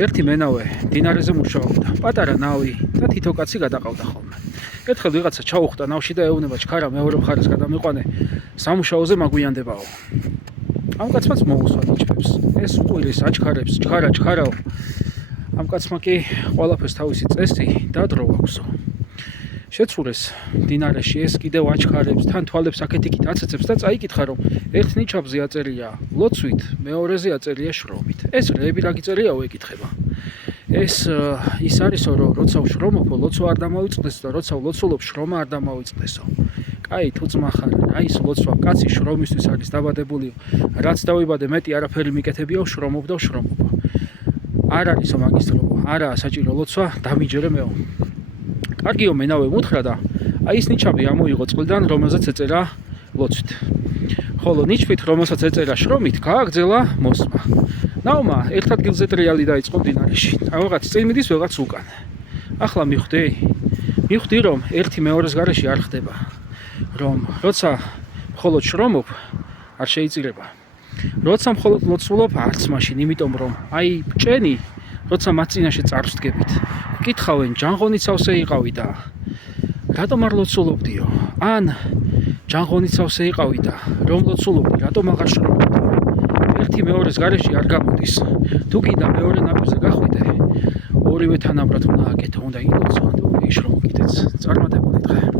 ერთი მენავე დინარეზე მუშაობდა, პატარა ნავი და თითო კაცი გადაყავდა ხოლმე. ერთხელ ვიღაცა ჩაუხვდა ნავში და ეუბნება ჩქარა მეორე მხარეს გადამიყვანე, სამუშაოზე მაგვიანდებაო. ამ კაცმაც მოусვა ნიჩბებს. ეს უყურეს აჩქარებს, ჩქარაო. ამ კაცმა კი ყველაფერს თავისი წესი და დრო აქვსო. შეცურეს დინარეში ეს კიდევ აჩქარებს, თან თვალებს აქეთ-იქით აცეცებს და წაიკითხა რომ ერთ ნიჩაბზე აწერია ლოცვით, მეორეზე აწერია შრომით. ეს რეები რა გიწერიაო ეკითხება. ეს ის არისო რომ როცა ვშრომობო, ლოცვა არ დამოვიწყდეს და როცა ვლოცულობ, შრომა არ დამოვიწყდესო. კაი, თუ ძმა ხარ, რა ის ლოცვა კაცი შრომისთვის არის დაბადებულიო. რაც დავიბადე მეტი არაფერი მიკეთებიო, შრომობ და ვშრომობ. არ არისო მაგის დრო, არაა საჭირო ლოცვა, დამიჯერე მეო. კარგიო მენავე მუთხრა და აი ის ნიჩაბი ამოიღო წყლიდან, რომელზეც ეწერა ლოცვით. ხოლო ნიჩბით, რომელსაც ეწერა შრომით, გააგრძელა მოსმა. ნავმა ერთ ადგილზე ტრიალი დაიწყო დინარეში. რაღაც წინ მიდის, ვიღაც უკან. ახლა მივხვდი, რომ ერთი მეორეს გარეშე არ ხდება. რომ როცა მხოლოდ შრომობ, არ შეიწირება. როცა მხოლოდ ლოცულობ, არც მაშინ, იმიტომ რომ აი ბჭენი, როცა მათ წინაშე წარვსდგებით, გკითხავენ ჯანღონიცავსე იყავი და რატომ არ ლოცულობდიო? ან ჯანღონიცავსე იყავი და რომ ლოცულობდი, რატომ აღარ შრომობდიო? ერთი მეორეს გარეშე არ გამოდის. თუ კიდე მეორე ნაპირზე გახვიდე, ორივე თანაბრად უნდა აკეთო, უნდა ილოცო, თუ იშრომო კიდეც. წარმატებული დღე.